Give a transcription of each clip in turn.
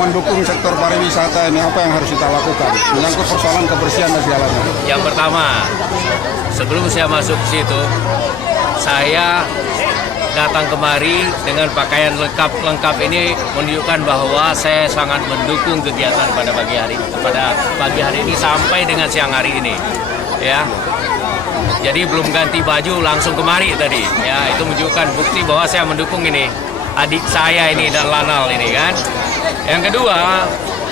mendukung sektor pariwisata ini apa yang harus kita lakukan menyangkut persoalan kebersihan dan segalanya? Yang pertama, sebelum saya masuk ke situ, saya datang kemari dengan pakaian lengkap ini menunjukkan bahwa saya sangat mendukung kegiatan pada pagi hari ini sampai dengan siang hari ini, ya. Jadi belum ganti baju langsung kemari tadi, ya, itu menunjukkan bukti bahwa saya mendukung ini adik saya ini dan Lanal ini kan. Yang kedua,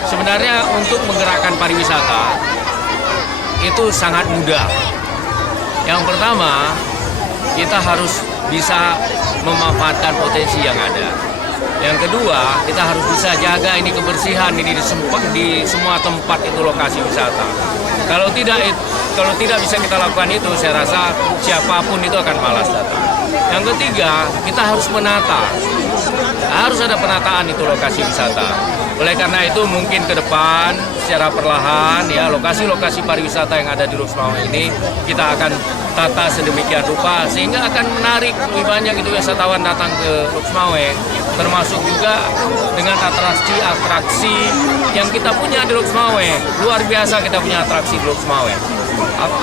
sebenarnya untuk menggerakkan pariwisata itu sangat mudah. Yang pertama, kita harus bisa memanfaatkan potensi yang ada. Yang kedua, kita harus bisa jaga ini kebersihan ini di semua tempat itu lokasi wisata. Kalau tidak bisa kita lakukan itu, saya rasa siapapun itu akan malas datang. Yang ketiga, kita harus menata. Harus ada penataan itu lokasi wisata. Oleh karena itu mungkin ke depan secara perlahan ya lokasi-lokasi pariwisata yang ada di Lok Sumawe ini kita akan tata sedemikian rupa sehingga akan menarik lebih banyak itu wisatawan datang ke Lok Sumawe, termasuk juga dengan atraksi-atraksi yang kita punya di Lok Sumawe. Luar biasa kita punya atraksi di Lok Sumawe.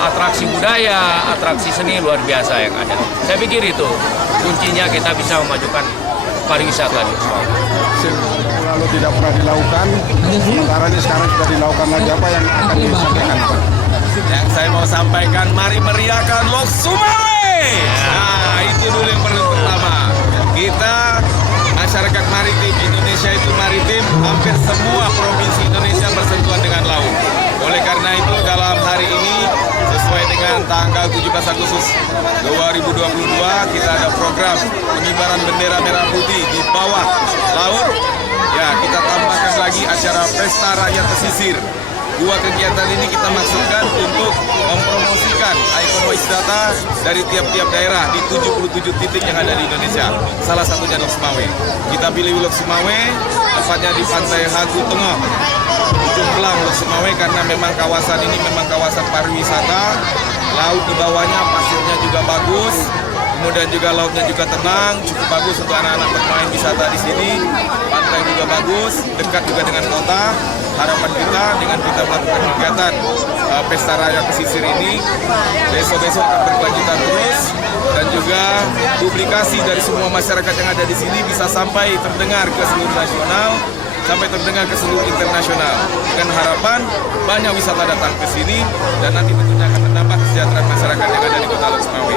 Atraksi budaya, atraksi seni luar biasa yang ada. Saya pikir itu kuncinya kita bisa memajukan pariwisata di Lok Sumawe. Lalu tidak pernah dilakukan, sementara ini sekarang sudah dilakukan lagi, apa yang akan disampaikan Pak? Yang saya mau sampaikan, mari meriahkan Lok Sumawe. Nah, itu dulu yang pertama. Kita masyarakat maritim Indonesia itu maritim, hampir semua provinsi Indonesia bersentuhan dengan laut. Oleh karena itu dalam hari ini sesuai dengan tanggal 17 Agustus 2022 kita ada program pengibaran bendera merah putih di bawah laut. Ya, kita tambahkan lagi acara Pesta Rakyat Pesisir. Dua kegiatan ini kita maksudkan untuk mempromosikan ikon wisata dari tiap-tiap daerah di 77 titik yang ada di Indonesia. Salah satunya Lok Sumawe. Kita pilih Lok Sumawe, tepatnya di Pantai Hagu Tengah, ujung Belang Lok Sumawe, karena memang kawasan ini memang kawasan pariwisata. Laut di bawahnya, pasirnya juga bagus. Kemudian juga lautnya juga tenang, cukup bagus untuk anak-anak bermain wisata di sini. Pantai juga bagus, dekat juga dengan kota. Harapan kita dengan kita melakukan kegiatan Pesta Raya Pesisir ini, besok-besok akan berkelanjutan terus. Dan juga publikasi dari semua masyarakat yang ada di sini bisa sampai terdengar ke seluruh nasional, sampai terdengar ke seluruh internasional. Dengan harapan banyak wisata datang ke sini dan nanti tentunya akan menambah kesejahteraan masyarakat yang ada di Kota Lok Sumawe.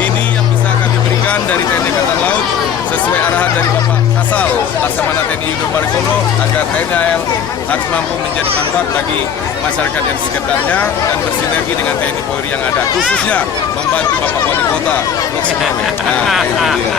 Ini yang bisa kami berikan dari TNI Angkatan Laut sesuai arahan dari Bapak Kasal Laksamana TNI Yudo Margono agar TNI AL harus mampu menjadi manfaat bagi masyarakat yang di sekitarnya dan bersinergi dengan TNI Polri yang ada, khususnya membantu Bapak Wali Kota Lok Sumawe. Nah, itu dia.